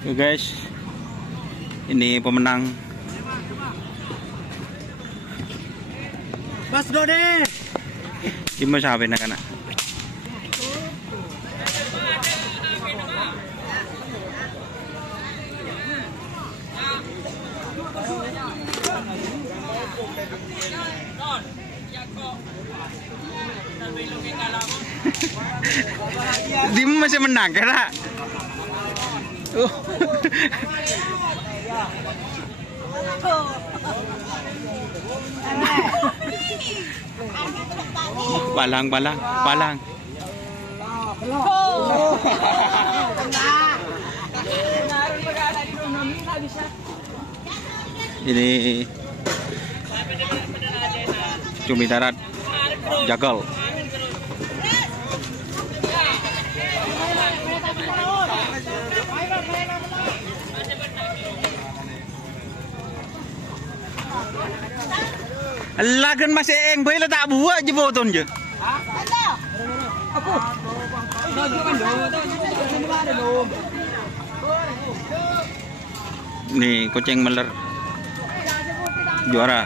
Oke guys, ini pemenang. Mas Dode. Gimana sahabat anak-anak? Dim masih menang kena. Palang. Ini cumi darat jagal. Allah kan masih eng bae tak buat je boton je. Nih kucing meler juara.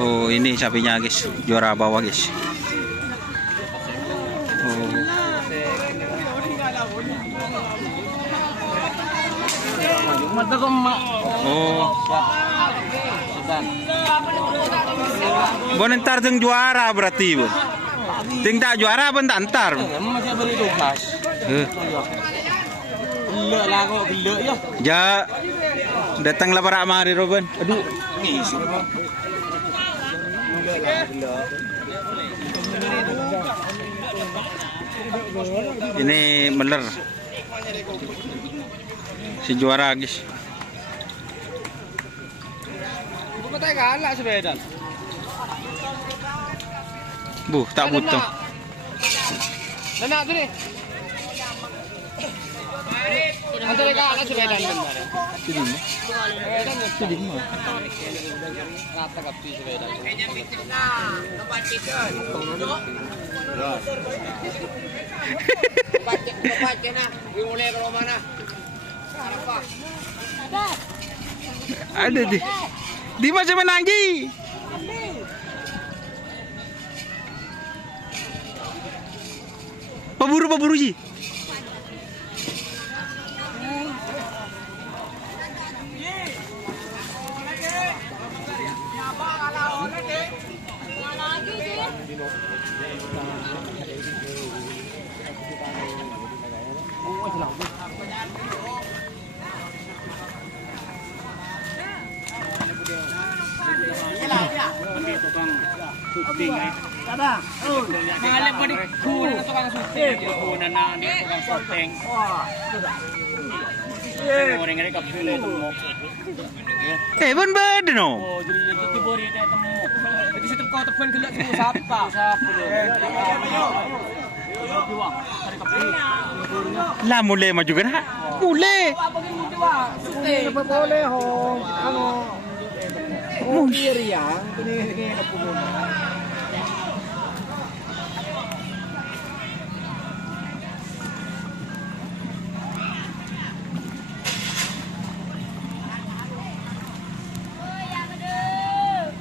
Oh ini sapinya guys, juara bawah guys. Oh. Bon entar teng juara berarti, Bon. Ting tak juara pun tak entar. Masih beri tugas. Gelek lah kok gelek ya. Ja. Datanglah para mari Robin. Aduh. Ini meler. Si juara guys. Bukan galak sepeda. Bu, tak butuh. Nak tu ni. Antar galak sepeda ni benar. Sini mah. Rata kapi sepeda. Tempat tidur. Tempat kena. Boleh ke mana? Ada di masih menang Ji. Paburu Ji. Syuting eh. Tada. Mengalir pada ku tukang syuting. Ku nana ni tukang syuting. Wah. Orang ngere kapsul temu. Bon beda no. Oh, jadi itu bori temu. Jadi situ kau telepon gelak semua siapa? Lah mulai maju kan? Mulai. Syuting. Boleh ho. Ano. Oh, iya, ini na po muna.